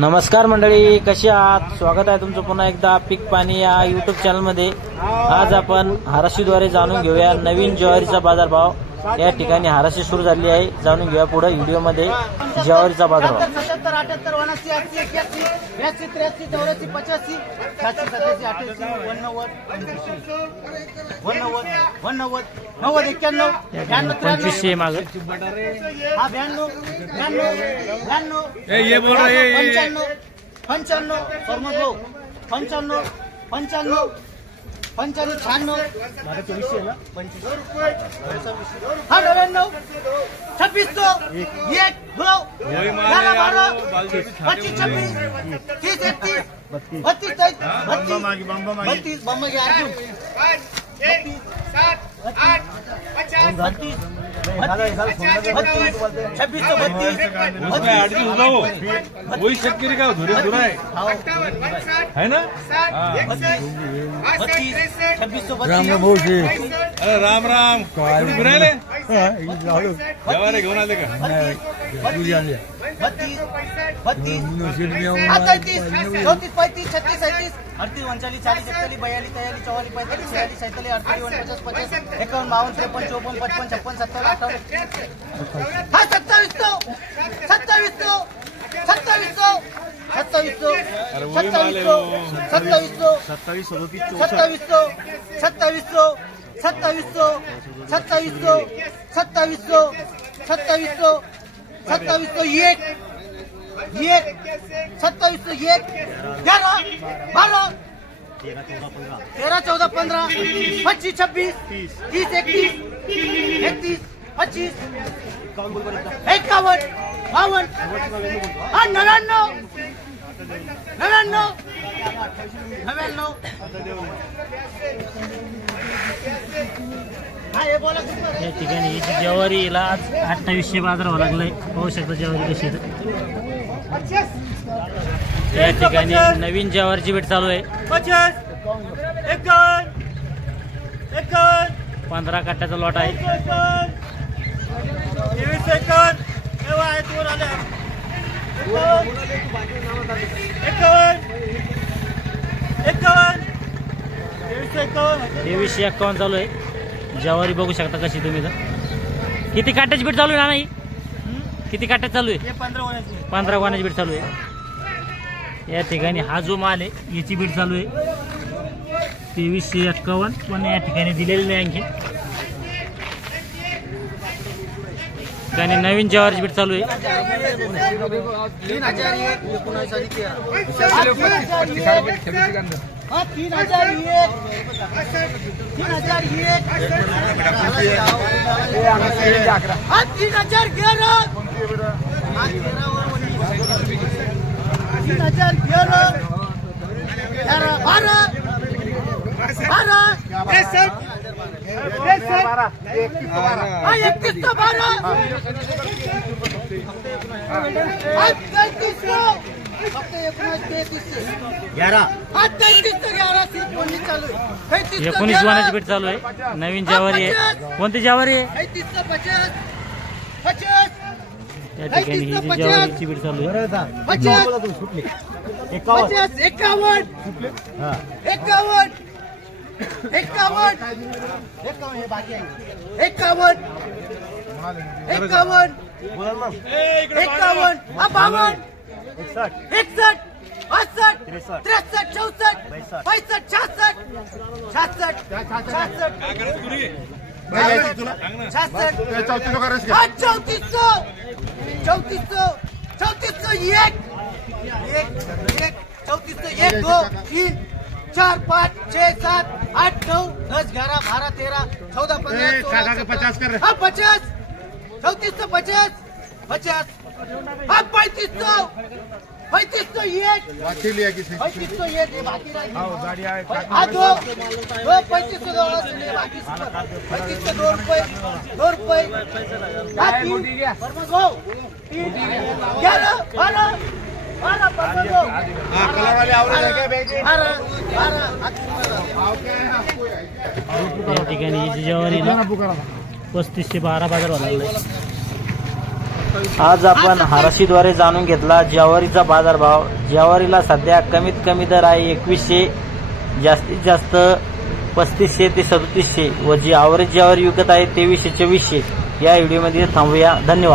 नमस्कार मंडळी, कशी आहात? स्वागत आहे तुमचं पुन्हा एकदा पीक पाणी या यूट्यूब चॅनलमध्ये। आज आपण हाराशीद्वारे जाणून घेऊया नवीन ज्वारीचा बाजारभाव। या ठिकाणी हाराशी सुरू झाली आहे, जाणून घेऊया पुढे व्हिडिओमध्ये ज्वारीचा बाजारभाव। 77 78 79 80 81 82 83 84 85 87 88 89 2500 मागे। हाँ 92 ये बोल रहा है 95 95 95 95 95 96 ना 99 2600 1 2 12 25 26 30 31 32 32 बम्मा की अर्जुन 7 8 50 32 वही शेतकरी का धुरे धुरा है ना। राम अरे राम राम फिरायले जेवायला घेऊन आले का? 32 34 35 36 37 38 39 40 41 42 43 44 45 46 47 48 49 50 51 52 53 54 55 56 57 58 हा 13 14 15 25 26 30 31 31 25 51 52 99 या ठिकाणी ही ज्वारीला आज 2800 बाजारभाव लागलाय। पाहू शकता ज्वारी कशी आहे। या ठिकाणी नवीन ज्वारीची भेट चालू आहे। 15 कट्ट्याचा लॉट आहे। 2351 चालू आहे। ज्वारी बघू शकता कशी तुम्ही तर। किती काट्याची बीट चालू आहे ना? नाही किती काट्यात चालू आहे? 15 वाणाची बीट चालू आहे। या ठिकाणी हा जो माल आहे याची बीट चालू आहे 2351, पण या ठिकाणी दिलेली नाही आणखी। ठिकाणी नवीन ज्वारीची बीट चालू आहे। 19 वाणाची बीट चालू आहे। नवीन ज्वारी आहे। कोणती ज्वारी आहे? या ठिकाणी ही जी ज्वारीची बीट चालू आहे 51 हे बाकी आहे 51 51 51 52 61 62 63 64 65 66 1 2 3 4 5 6 7 8 9 10 11 12 13 14 15 50 कर 50 3450 50 3500 एक बाकी लिया किसी 3500 एक बाकी गाड़ी आए हाँ दो 3500 बाकी 3500 2 रुपए 2 रुपए हाँ 3 3 11 12 कला वाले आवरे लगे 12 या ठिकाणी ज्वारीला 3512 बाजार लागलाय। आज आपण हाराशीद्वारे जाणून घेतला ज्वारीचा बाजारभाव। ज्वारीला सध्या कमीत कमी दर आहे 2100, जास्तीत जास्त 3500 ते 3700 व जी ॲव्हरेज ज्वारी विकत आहे 2300 2400। या व्हिडिओमध्ये थांबूया। धन्यवाद।